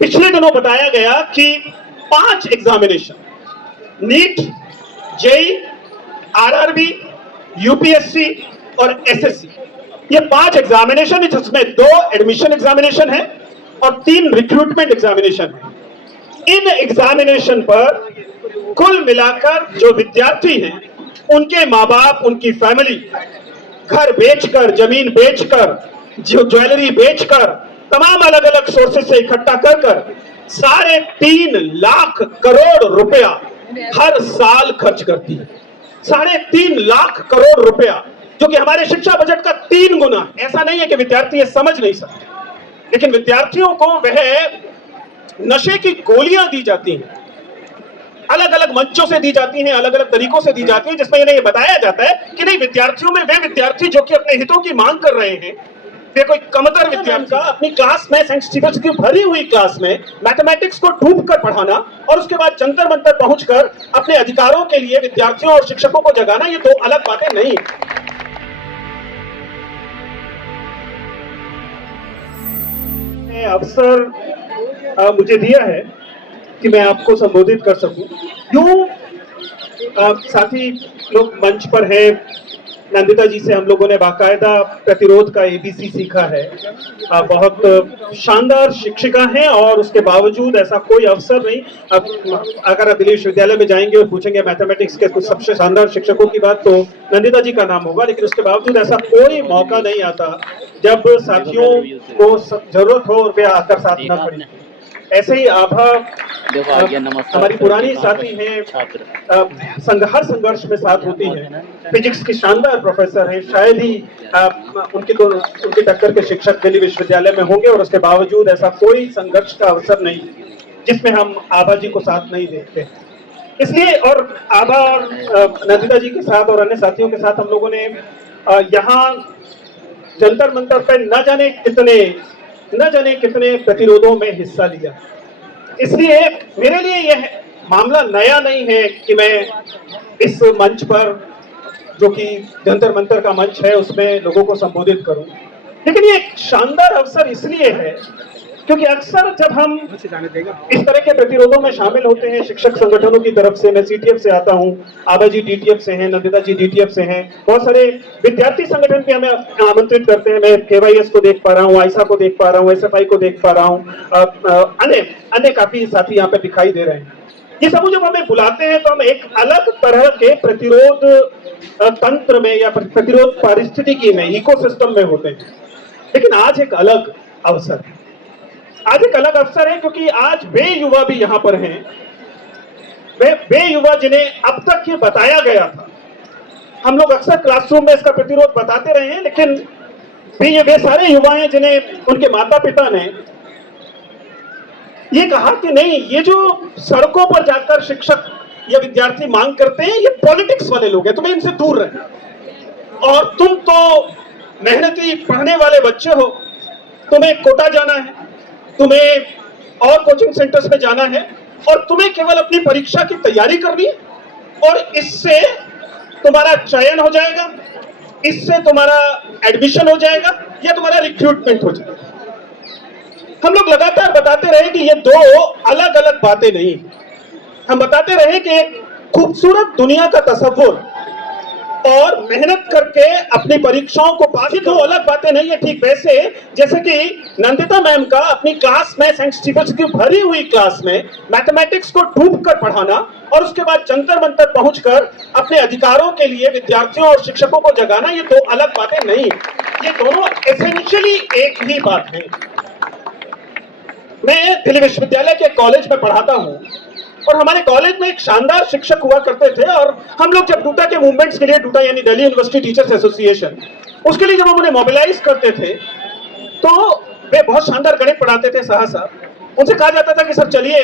पिछले दिनों बताया गया कि 5 examination NEET, JEE, RRB, UPSC और एसएससी, ये 5 एग्जामिनेशन है जिसमें 2 एडमिशन एग्जामिनेशन है और 3 रिक्रूटमेंट एग्जामिनेशन है। इन एग्जामिनेशन पर कुल मिलाकर जो विद्यार्थी हैं, उनके माँ बाप, उनकी फैमिली घर बेचकर, जमीन बेचकर, ज्वेलरी बेचकर, तमाम अलग अलग सोर्सेस से इकट्ठा कर 3.5 करोड़ रुपया हर साल खर्च करती है। 3.5 लाख करोड़ रुपया, जो कि हमारे शिक्षा बजट का 3 गुना। ऐसा नहीं है कि विद्यार्थी ये समझ नहीं सकते, लेकिन विद्यार्थियों को वह नशे की गोलियां दी जाती हैं, अलग अलग मंचों से दी जाती हैं, अलग अलग तरीकों से दी जाती हैं, जिसमें इन्हें ये बताया जाता है कि नहीं, विद्यार्थियों में वे विद्यार्थी जो कि अपने हितों की मांग कर रहे हैं, वे कोई कमतर विद्यार्थी अपनी क्लास में, साइंस की भरी हुई क्लास में मैथमेटिक्स को डूब कर पढ़ाना और उसके बाद जंतर मंतर पहुंचकर अपने अधिकारों के लिए विद्यार्थियों और शिक्षकों को जगाना, ये 2 अलग बातें नहीं। अवसर मुझे दिया है कि मैं आपको संबोधित कर सकूं। यूं साथी लोग मंच पर है, नंदिता जी से हम लोगों ने बाकायदा प्रतिरोध का एबीसी सीखा है। बहुत शानदार शिक्षिका हैं और उसके बावजूद ऐसा कोई अवसर नहीं। अगर आप दिल्ली विश्वविद्यालय में जाएंगे और पूछेंगे मैथमेटिक्स के कुछ सबसे शानदार शिक्षकों की बात, तो नंदिता जी का नाम होगा, लेकिन उसके बावजूद ऐसा कोई मौका नहीं आता जब साथियों को जरूरत हो और वे आकर साथ न खड़ी। ऐसे ही आभा हमारी पुरानी साथी हैं, हर संघर्ष में साथ होती है। फिजिक्स की शानदार प्रोफेसर हैं, शायद ही उनकी टक्कर के शिक्षक दिल्ली विश्वविद्यालय में होंगे, और उसके बावजूद ऐसा कोई संघर्ष का अवसर नहीं जिसमें हम आभा जी को साथ नहीं देखते। इसलिए और आभा और नंदिता जी के साथ और अन्य साथियों के साथ हम लोगों ने यहाँ जंतर मंतर पर न जाने कितने प्रतिरोधों में हिस्सा लिया। इसलिए मेरे लिए यह मामला नया नहीं है कि मैं इस मंच पर, जो कि जंतर मंतर का मंच है, उसमें लोगों को संबोधित करूं। लेकिन ये एक शानदार अवसर इसलिए है क्योंकि अक्सर जब हम इस तरह के प्रतिरोधों में शामिल होते हैं शिक्षक संगठनों की तरफ से, मैं सीटीएफ से आता हूं, आभा जी डीटीएफ से हैं, नंदिता जी डीटीएफ से हैं, बहुत सारे विद्यार्थी संगठन भी हमें आमंत्रित करते हैं। मैं केवाईएस को देख पा रहा हूं, आईसा को देख पा रहा हूं, एसएफआई को देख पा रहा हूं, अन्य काफी साथी यहाँ पे दिखाई दे रहे हैं। ये सब जब हमें बुलाते हैं तो हम एक अलग तरह के प्रतिरोध तंत्र में या प्रतिरोध पारिस्थितिकी में, इकोसिस्टम में होते हैं। लेकिन आज एक अलग अवसर है, क्योंकि आज वे युवा भी यहाँ पर हैं, वे युवा जिन्हें अब तक ये बताया गया था। हम लोग अक्सर क्लासरूम में इसका प्रतिरोध बताते रहे हैं, लेकिन वे सारे युवा हैं जिन्हें उनके माता पिता ने ये कहा कि नहीं, ये जो सड़कों पर जाकर शिक्षक या विद्यार्थी मांग करते हैं, ये पॉलिटिक्स वाले लोग हैं, तुम्हें इनसे दूर रहना। और तुम तो मेहनती पढ़ने वाले बच्चे हो, तुम्हें कोटा जाना है, तुम्हें और कोचिंग सेंटर्स में जाना है, और तुम्हें केवल अपनी परीक्षा की तैयारी करनी है, और इससे तुम्हारा चयन हो जाएगा, इससे तुम्हारा एडमिशन हो जाएगा, या तुम्हारा रिक्रूटमेंट हो जाएगा। हम लोग लगातार बताते रहे कि ये 2 अलग अलग बातें नहीं। हम बताते रहे कि एक खूबसूरत दुनिया का तस्वुर और मेहनत करके अपनी परीक्षाओं को पास, 2 अलग बातें नहीं है। ठीक वैसे जैसे कि नंदिता मैम का अपनी क्लास में, साइंस की भरी हुई क्लास में मैथमेटिक्स को डूब कर पढ़ाना और उसके बाद जंतर मंतर पहुंचकर अपने अधिकारों के लिए विद्यार्थियों और शिक्षकों को जगाना, ये 2 अलग बातें नहीं। ये दोनों एसेंशियली एक ही बात है। मैं दिल्ली विश्वविद्यालय के कॉलेज में पढ़ाता हूं, और हमारे कॉलेज में एक शानदार शिक्षक हुआ करते थे, और हम लोग जब डूटा के मूवमेंट्स के लिए, डूटा यानी दिल्ली यूनिवर्सिटी टीचर्स एसोसिएशन, उसके लिए जब हम उन्हें मोबिलाइज करते थे, तो वे बहुत शानदार गणित पढ़ाते थे सहसा। उनसे कहा जाता था कि सर चलिए,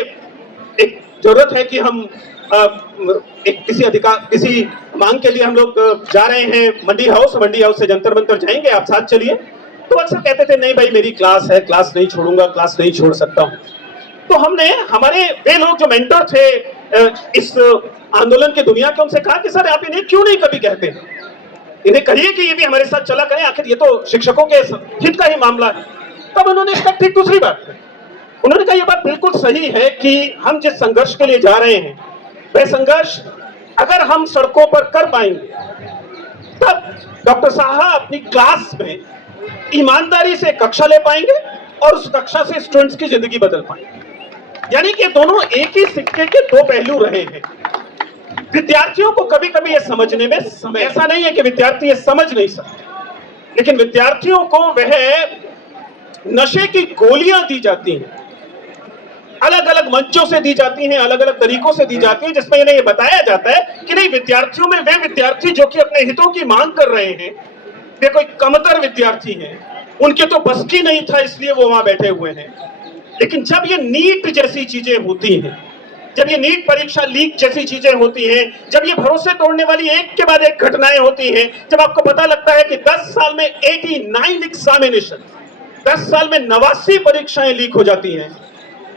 एक जरूरत है कि हम किसी मांग के लिए हम लोग जा रहे हैं मंडी हाउस से जंतर मंतर जाएंगे, आप साथ चलिए। तो अक्सर कहते थे नहीं भाई, मेरी क्लास है, क्लास नहीं छोड़ूंगा, क्लास नहीं छोड़ सकता हूं। तो हमने वे लोग जो मेंटर थे इस आंदोलन की दुनिया के, उनसे कहा कि सर आप इन्हें क्यों नहीं कभी कहते, इन्हें कहिए कि ये भी हमारे साथ चला करें, आखिर ये तो शिक्षकों के हित का ही मामला है। तब उन्होंने इसका ठीक दूसरी बात कही। उन्होंने कहा यह बात बिल्कुल सही है कि हम जिस संघर्ष के लिए जा रहे हैं वह संघर्ष अगर हम सड़कों पर कर पाएंगे तब डॉक्टर साहा अपनी क्लास में ईमानदारी से कक्षा ले पाएंगे और उस कक्षा से स्टूडेंट्स की जिंदगी बदल पाएंगे। यानी कि दोनों एक ही सिक्के के दो पहलू रहे हैं। विद्यार्थियों को कभी कभी यह समझने में समय, ऐसा नहीं है कि विद्यार्थी ये समझ नहीं सकते, लेकिन विद्यार्थियों को वह नशे की गोलियां दी जाती हैं, अलग अलग मंचों से दी जाती हैं, अलग अलग तरीकों से दी जाती हैं, जिसमें इन्हें यह बताया जाता है कि नहीं, विद्यार्थियों में वे विद्यार्थी जो कि अपने हितों की मांग कर रहे हैं वे कोई कमतर विद्यार्थी हैं, उनके तो बस की नहीं था इसलिए वो वहां बैठे हुए हैं। लेकिन जब ये नीट जैसी चीजें होती हैं, जब ये नीट परीक्षा लीक जैसी चीजें होती हैं, जब ये भरोसे तोड़ने वाली एक के बाद एक घटनाएं होती हैं, जब आपको पता लगता है कि 10 साल में 89 एग्जामिनेशन, 10 साल में 89 परीक्षाएं लीक हो जाती हैं,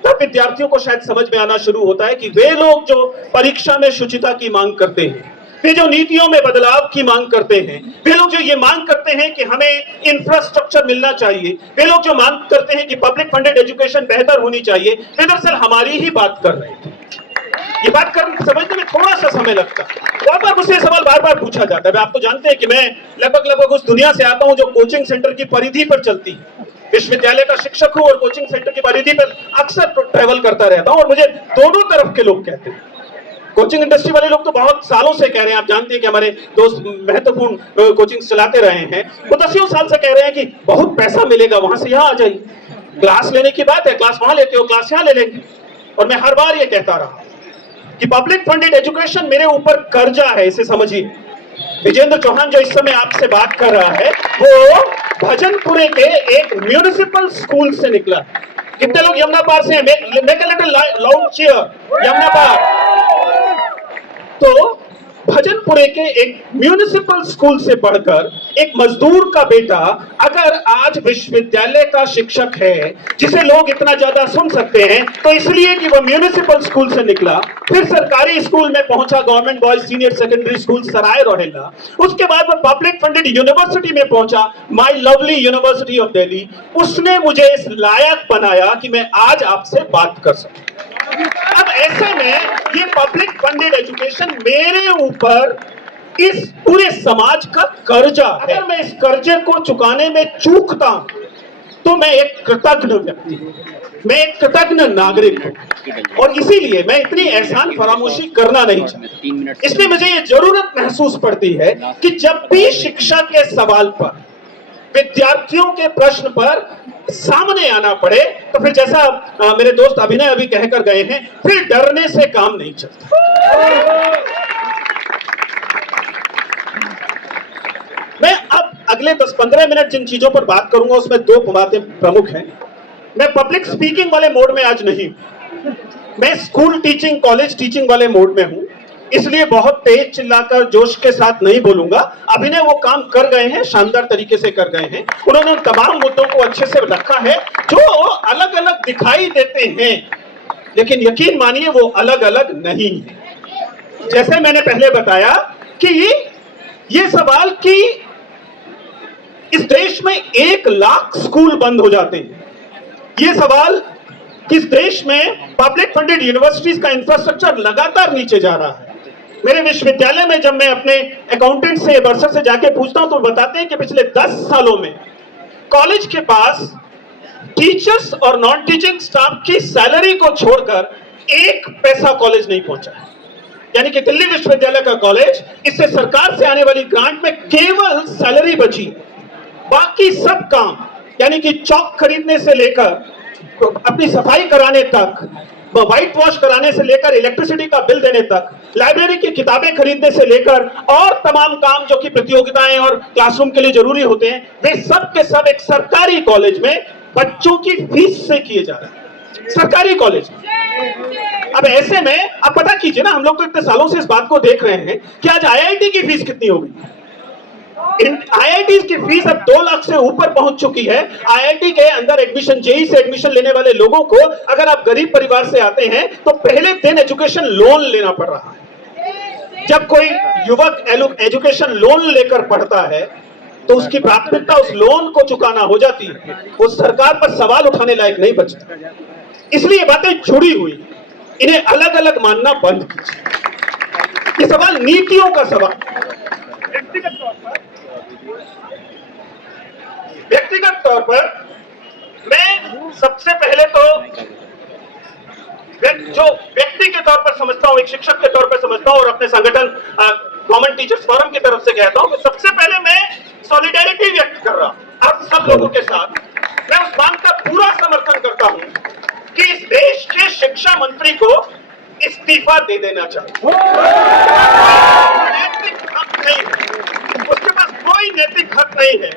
तब विद्यार्थियों को शायद समझ में आना शुरू होता है कि वे लोग जो परीक्षा में शुचिता की मांग करते हैं, वे जो नीतियों में बदलाव की मांग करते हैं, वे लोग जो ये मांग करते हैं कि हमें इंफ्रास्ट्रक्चर मिलना चाहिए, वे लोग जो मांग करते हैं कि पब्लिक फंडेड एजुकेशन बेहतर होनी चाहिए, वे दरअसल हमारी ही बात कर रहे थे। ये बात समझने में थोड़ा सा समय लगता है। वहां पर मुझसे सवाल बार बार पूछा जाता है। आप तो जानते हैं कि मैं लगभग उस दुनिया से आता हूं जो कोचिंग सेंटर की परिधि पर चलती है। विश्वविद्यालय का शिक्षक हूं और कोचिंग सेंटर की परिधि पर अक्सर ट्रैवल करता रहता हूं, और मुझे दोनों तरफ के लोग कहते हैं। कोचिंग इंडस्ट्री वाले लोग तो बहुत सालों से कह रहे हैं, आप जानते हैं कि हमारे दोस्त महत्वपूर्ण कोचिंग चलाते रहे हैं, वो 10 साल से कह रहे हैं कि बहुत पैसा मिलेगा, वहां से यहाँ आ जाइए, क्लास लेने की बात है, क्लास वहां लेते हो, क्लास यहाँ ले लेंगे। और मैं हर बार ये कहता रहा कि पब्लिक फंडेड एजुकेशन मेरे ऊपर कर्जा है, इसे समझिए। विजेंद्र चौहान जो इस समय आपसे बात कर रहा है वो भजनपुरे के एक म्यूनिसिपल स्कूल से निकला। कितने लोग यमुना पार से हैं? Make a little loud cheer, Yamuna पार। तो भजनपुरे के एक म्यूनिसिपल स्कूल से पढ़कर एक मजदूर का बेटा अगर आज विश्वविद्यालय का शिक्षक है, जिसे लोग इतना ज्यादा सुन सकते हैं, तो इसलिए कि वह म्युनिसिपल स्कूल से निकला, फिर सरकारी स्कूल में पहुंचा, government boys senior secondary school Sarai Rohilla, उसके बाद वह पब्लिक फंडेड यूनिवर्सिटी में पहुंचा, my lovely university of Delhi. उसने मुझे इस लायक बनाया कि मैं आज आपसे बात कर सकूं। अब ऐसे में ये पब्लिक फंडेड एजुकेशन मेरे ऊपर इस पूरे समाज का कर्जा है। अगर मैं इस कर्जे को चुकाने में चूकता हूं तो मैं एक कृतज्ञ व्यक्ति हूं, मैं एक कृतज्ञ नागरिक हूं, और इसीलिए मैं इतनी एहसान फरामोशी करना नहीं चाहता। इसलिए मुझे ये जरूरत महसूस पड़ती है कि जब भी शिक्षा के सवाल पर, विद्यार्थियों के प्रश्न पर सामने आना पड़े, तो फिर जैसा मेरे दोस्त अभिनय अभी कहकर गए हैं, फिर डरने से काम नहीं चलता। मैं अब अगले 10-15 मिनट जिन चीजों पर बात करूंगा उसमें 2 बातें प्रमुख हैं। मैं पब्लिक स्पीकिंग वाले मोड में आज नहीं हूं, मैं स्कूल टीचिंग, कॉलेज टीचिंग वाले मोड में हूं, इसलिए बहुत तेज चिल्लाकर जोश के साथ नहीं बोलूंगा। अभिनय वो काम कर गए हैं, शानदार तरीके से कर गए हैं। उन्होंने तमाम मुद्दों को अच्छे से रखा है जो अलग अलग दिखाई देते हैं, लेकिन यकीन मानिए वो अलग अलग नहीं है। जैसे मैंने पहले बताया कि ये सवाल कि इस देश में 1 लाख स्कूल बंद हो जाते हैं, ये सवाल किस देश में पब्लिक फंडेड यूनिवर्सिटीज का इंफ्रास्ट्रक्चर लगातार नीचे जा रहा है। मेरे विश्वविद्यालय में जब मैं अपने अकाउंटेंट से, बर्सर से जाके पूछता हूं तो बताते हैं कि पिछले 10 सालों में कॉलेज के पास टीचर्स और नॉन टीचिंग स्टाफ की सैलरी को छोड़कर 1 पैसा कॉलेज नहीं पहुंचा है। यानी कि दिल्ली विश्वविद्यालय का कॉलेज, इससे सरकार से आने वाली ग्रांट में केवल सैलरी बची, बाकी सब काम, यानी कि चौक खरीदने से लेकर अपनी सफाई कराने तक, व्हाइट वॉश कराने से लेकर इलेक्ट्रिसिटी का बिल देने तक, लाइब्रेरी की किताबें खरीदने से लेकर और तमाम काम जो कि प्रतियोगिताएं और क्लासरूम के लिए जरूरी होते हैं, वे सब के सब एक सरकारी कॉलेज में बच्चों की फीस से किए जा रहे हैं, सरकारी कॉलेज। अब ऐसे में आप पता कीजिए ना, हम लोग तो इतने सालों से इस बात को देख रहे हैं कि आज आईआईटी की फीस कितनी होगी। आईआईटी की फीस अब 2 लाख से ऊपर पहुंच चुकी है। आईआईटी के अंदर एडमिशन, जेईई से एडमिशन लेने वाले लोगों को, अगर आप गरीब परिवार से आते हैं तो पहले दिन एजुकेशन लोन लेना पड़ रहा है। जब कोई युवक एजुकेशन लोन लेकर पढ़ता है तो उसकी प्राथमिकता उस लोन को चुकाना हो जाती है, वो सरकार पर सवाल उठाने लायक नहीं बचता। इसलिए ये बातें जुड़ी हुई, इन्हें अलग अलग मानना बंद कीजिए। ये सवाल नीतियों का सवाल। व्यक्तिगत तौर पर मैं सबसे पहले तो जो व्यक्ति के तौर पर समझता हूं, एक शिक्षक के तौर पर समझता हूं और अपने संगठन कॉमन टीचर्स फोरम की तरफ से कहता हूं कि सबसे पहले मैं सॉलिडेरिटी व्यक्त कर रहा हूं आप सब लोगों के साथ। मैं उस बात का पूरा समर्थन करता हूं कि इस देश के शिक्षा मंत्री को इस्तीफा दे देना चाहिए। नैतिक हक नहीं है, उसके पास कोई नैतिक हक नहीं है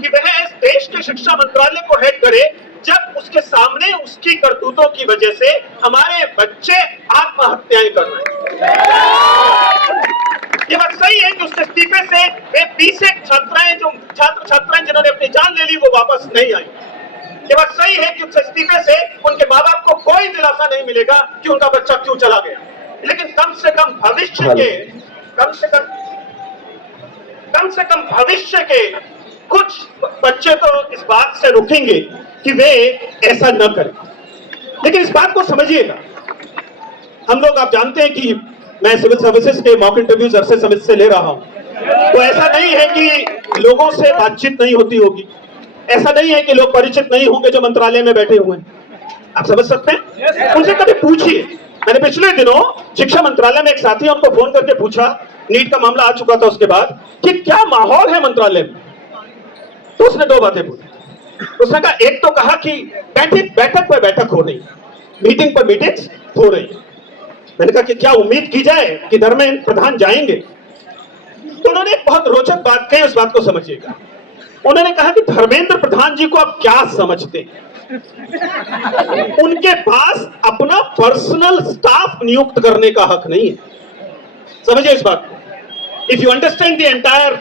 कि वह इस देश के शिक्षा मंत्रालय को हेड करे जब उसके सामने उसकी करतूतों की वजह से हमारे बच्चे आत्महत्याएं कर रहे हैं। ये बात सही है कि उसके इस्तीफे से वे 20 छात्राएं जिन्होंने अपनी जान ले ली वो वापस नहीं आई। ये बात सही है कि उसके इस्तीफे से उनके माँ बाप को कोई दिलासा नहीं मिलेगा कि उनका बच्चा क्यों चला गया, लेकिन कम से कम भविष्य के कुछ बच्चे तो इस बात से रुकेंगे कि वे ऐसा न करें। लेकिन इस बात को समझिएगा, हम लोग आप जानते हैं कि मैं सिविल सर्विसेज के मॉक इंटरव्यूज अरसे समय से ले रहा हूं, तो ऐसा नहीं है कि लोगों से बातचीत नहीं होती होगी, ऐसा नहीं है कि लोग परिचित नहीं होंगे जो मंत्रालय में बैठे हुए हैं। आप समझ सकते हैं, उनसे कभी पूछिए। मैंने पिछले दिनों शिक्षा मंत्रालय में एक साथी है, उनको फोन करके पूछा, नीट का मामला आ चुका था उसके बाद, कि क्या माहौल है मंत्रालय में। तो उसने दो बातें बोली। उसने कहा, एक तो कहा कि बैठक पर बैठक हो रही, मीटिंग पर मीटिंग्स हो रही। मैंने कहा कि क्या उम्मीद की जाए कि धर्मेंद्र प्रधान जाएंगे। तो उन्होंने एक बहुत रोचक बात कही, उस बात को समझिएगा। उन्होंने कहा कि धर्मेंद्र प्रधान जी को आप क्या समझते हैं, उनके पास अपना पर्सनल स्टाफ नियुक्त करने का हक नहीं है। समझिए इस बात को। If you understand the entire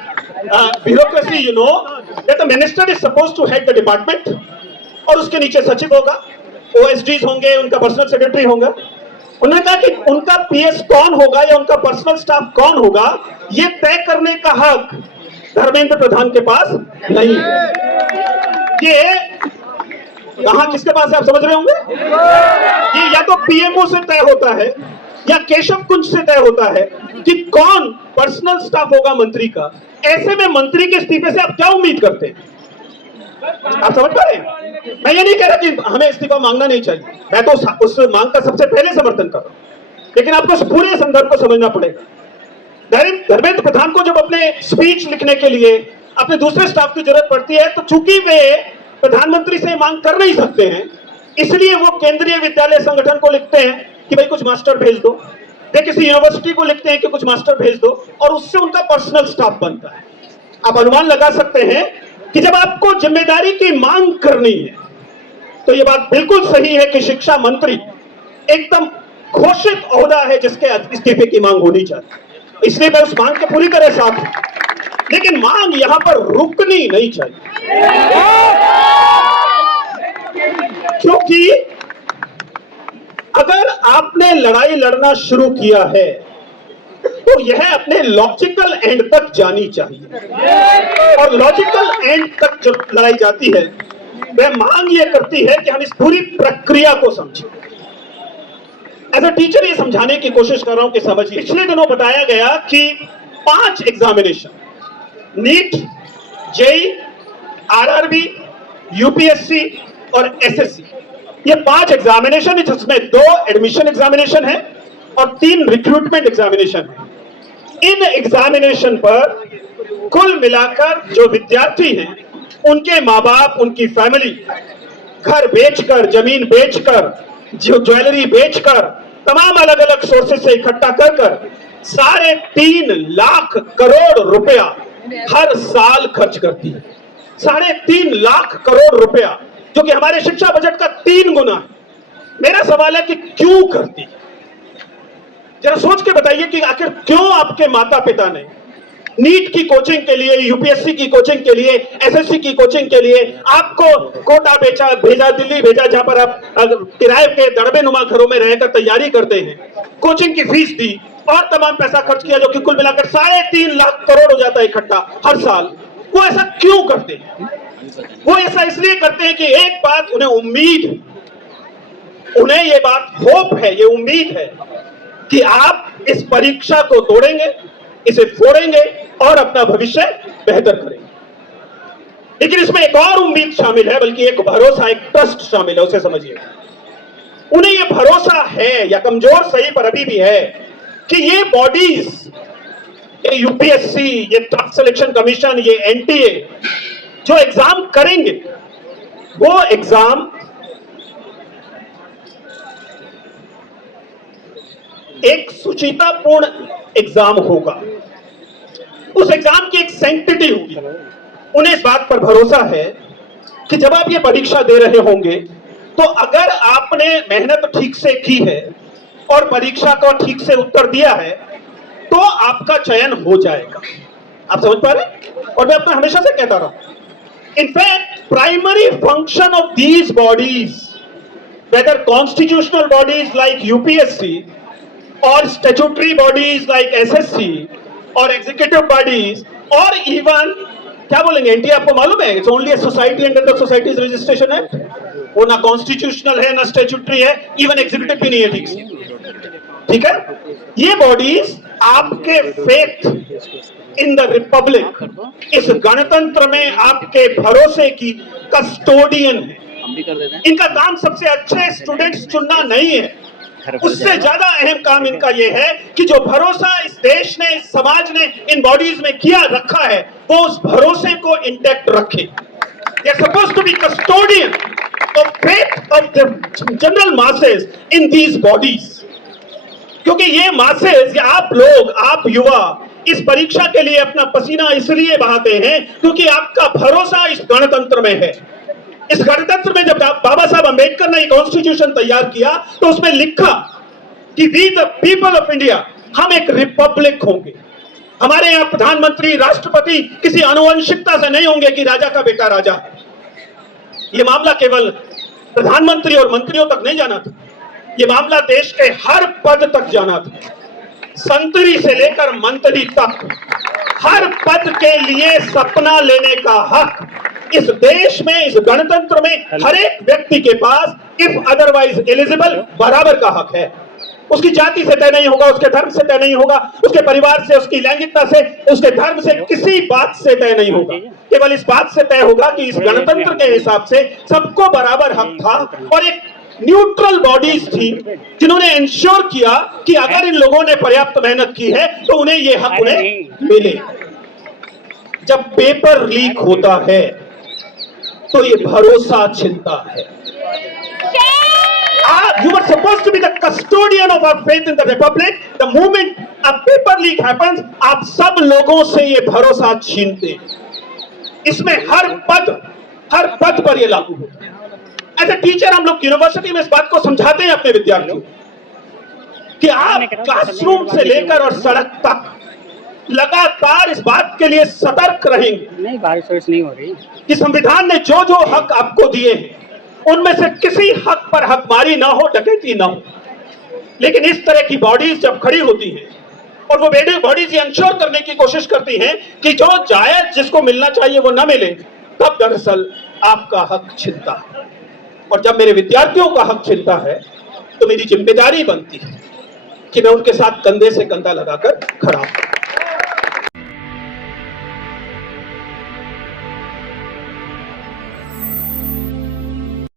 bureaucracy, you know that the minister is supposed to head the department, और उसके नीचे सचिव होगा, OSDs होंगे, उनका पर्सनल सेक्रेटरी होगा। उन्होंने कहा कि उनका PS कौन होगा या उनका पर्सनल स्टाफ कौन होगा, ये तय करने का हक धर्मेंद्र प्रधान के पास नहीं है। ये कहां किसके पास है, आप समझ रहे होंगे। ये या तो PMO से तय होता है या केशव कुंज से तय होता है कि कौन पर्सनल स्टाफ होगा मंत्री का। ऐसे में मंत्री के इस्तीफे से आप क्या उम्मीद करते हैं, आप समझ पा रहे हैं। मैं ये नहीं कह रहा कि हमें इस्तीफा मांगना नहीं चाहिए, मैं तो उस मांग का सबसे पहले समर्थन कर रहा हूं, लेकिन आपको इस पूरे संदर्भ को समझना पड़ेगा। धर्मेंद्र प्रधान को जब अपने स्पीच लिखने के लिए अपने दूसरे स्टाफ की जरूरत पड़ती है, तो चूंकि वे प्रधानमंत्री से मांग कर नहीं सकते हैं, इसलिए वो केंद्रीय विद्यालय संगठन को लिखते हैं कि भाई कुछ मास्टर भेज दो। वे किसी यूनिवर्सिटी को लिखते हैं कि कुछ मास्टर भेज दो, और उससे उनका पर्सनल स्टाफ बनता है। आप अनुमान लगा सकते हैं कि जब आपको जिम्मेदारी की मांग करनी है, तो यह बात बिल्कुल सही है कि शिक्षा मंत्री एकदम घोषित ओहदा है जिसके इस्तीफे की मांग होनी चाहिए। इसलिए मैं उस मांग के पूरी तरह साथ हूं, लेकिन मांग यहां पर रुकनी नहीं चाहिए, क्योंकि अगर आपने लड़ाई लड़ना शुरू किया है तो यह अपने लॉजिकल एंड तक जानी चाहिए, और लॉजिकल एंड तक जो लड़ाई जाती है वह मांग यह करती है कि हम इस पूरी प्रक्रिया को समझें। एज अ टीचर ये समझाने की कोशिश कर रहा हूं कि समझिए। पिछले दिनों बताया गया कि 5 examination, NEET, JEE, RRB, UPSC और SSC, ये 5 एग्जामिनेशन है, जिसमें 2 एडमिशन एग्जामिनेशन है और 3 रिक्रूटमेंट एग्जामिनेशन है। इन एग्जामिनेशन पर कुल मिलाकर जो विद्यार्थी हैं, उनके माँ बाप, उनकी फैमिली घर बेचकर, जमीन बेचकर, जो ज्वेलरी बेचकर, तमाम अलग अलग सोर्सेस से इकट्ठा कर 3.5 लाख करोड़ रुपया हर साल खर्च करती है। 3.5 लाख करोड़ रुपया, जो कि हमारे शिक्षा बजट का 3 गुना है। मेरा सवाल है कि क्यों करती है, जरा सोच के बताइए कि आखिर क्यों आपके माता पिता ने नीट की कोचिंग के लिए, UPSC की कोचिंग के लिए, SSC की कोचिंग के लिए आपको कोटा भेजा, दिल्ली भेजा, जहां पर आप किराए के दड़बे नुमा घरों में रहकर तैयारी करते हैं, कोचिंग की फीस दी और तमाम पैसा खर्च किया, जो कि कुल मिलाकर 3.5 लाख करोड़ हो जाता है इकट्ठा हर साल। वो ऐसा क्यों करते हैं? वो ऐसा इसलिए करते हैं कि एक बात उन्हें उम्मीद है उन्हें ये बात होप है, ये उम्मीद है कि आप इस परीक्षा को तोड़ेंगे, इसे फोड़ेंगे और अपना भविष्य बेहतर करेंगे। लेकिन इसमें एक और उम्मीद शामिल है, बल्कि एक भरोसा, एक ट्रस्ट शामिल है, उसे समझिए। उन्हें यह भरोसा है, या कमजोर सही पर अभी भी है, कि ये बॉडीज, ये यूपीएससी, ये स्टाफ सिलेक्शन कमीशन, ये एनटीए जो एग्जाम करेंगे, वो एग्जाम एक सुचितापूर्ण एग्जाम होगा। उस एग्जाम की एक सैंक्टिटी होगी। उन्हें इस बात पर भरोसा है कि जब आप ये परीक्षा दे रहे होंगे, तो अगर आपने मेहनत ठीक से की है और परीक्षा को ठीक से उत्तर दिया है, तो आपका चयन हो जाएगा। आप समझ पा रहे हैं? और मैं अपना हमेशा से कहता रहा हूं, in fact primary function of these bodies, whether constitutional bodies like UPSC और स्टैट्यूटरी बॉडीज लाइक एसएससी और एग्जीक्यूटिव बॉडीज और इवन क्या बोलेंगे, एनटीए आपको मालूम है, it's only a society under the societies registration act. वो ना कॉन्स्टिट्यूशनल है, ना स्टैट्यूटरी है, इवन एग्जीक्यूटिव भी नहीं है ठीक से। ठीक है, ये बॉडीज आपके फेथ इन द रिपब्लिक, इस गणतंत्र में आपके भरोसे की कस्टोडियन है। इनका काम सबसे अच्छे स्टूडेंट्स चुनना नहीं है, उससे ज्यादा अहम काम इनका यह है कि जो भरोसा इस देश ने, इस समाज ने इन बॉडीज में किया रखा है, वो उस भरोसे को इंटैक्ट रखे। They are supposed to be custodian of faith of the general masses in these bodies. क्योंकि ये masses, या आप लोग, आप युवा इस परीक्षा के लिए अपना पसीना इसलिए बहाते हैं क्योंकि आपका भरोसा इस गणतंत्र में है। इस गणतंत्र में जब बाबा साहब अंबेडकर ने कॉन्स्टिट्यूशन तैयार किया, तो उसमें लिखा कि we the people of India, हम एक रिपब्लिक होंगे। हमारे यहाँ प्रधानमंत्री, राष्ट्रपति किसी आनुवंशिकता से नहीं होंगे कि राजा का बेटा राजा। ये मामला केवल प्रधानमंत्री और मंत्रियों तक नहीं जाना था, ये मामला देश के हर पद तक जाना था। संतरी से लेकर मंत्री तक हर पद के लिए सपना लेने का हक इस देश में, इस गणतंत्र में हर एक व्यक्ति के पास इफ अदरवाइज एलिजिबल बराबर का हक है। उसकी जाति से तय नहीं होगा, उसके धर्म से तय नहीं होगा, उसके परिवार से, उसकी लैंगिकता से, उसके धर्म से, किसी बात से तय नहीं होगा। केवल इस बात से तय होगा कि इस गणतंत्र के हिसाब से सबको बराबर हक था, और एक न्यूट्रल बॉडीज थी जिन्होंने इंश्योर किया कि अगर इन लोगों ने पर्याप्त मेहनत की है तो उन्हें ये हक उन्हें मिले। जब पेपर लीक होता है तो ये भरोसा छिनता है। You were supposed to be the custodian of our faith in the republic. The moment a paper leak happens, आप सब लोगों से ये भरोसा छीनते। इसमें हर पद पर ये लागू होता है। एज ए टीचर हम लोग यूनिवर्सिटी में इस बात को समझाते हैं अपने विद्यार्थियों कि आप क्लासरूम से लेकर और सड़क तक लगातार इस बात के लिए सतर्क रहेंगे, नहीं बारिश नहीं हो रही, कि संविधान ने जो जो हक आपको दिए हैं उनमें से किसी हक पर हकमारी ना हो, डकैती ना हो। लेकिन इस तरह की बॉडीज जब खड़ी होती हैं और वो बॉडीज ये इंश्योर करने की कोशिश करती हैं कि जो जायज जिसको मिलना चाहिए वो ना मिले, तब दरअसल आपका हक छिनता है। और जब मेरे विद्यार्थियों का हक छिनता है तो मेरी जिम्मेदारी बनती है कि मैं उनके साथ कंधे से कंधा लगाकर खड़ा हूं।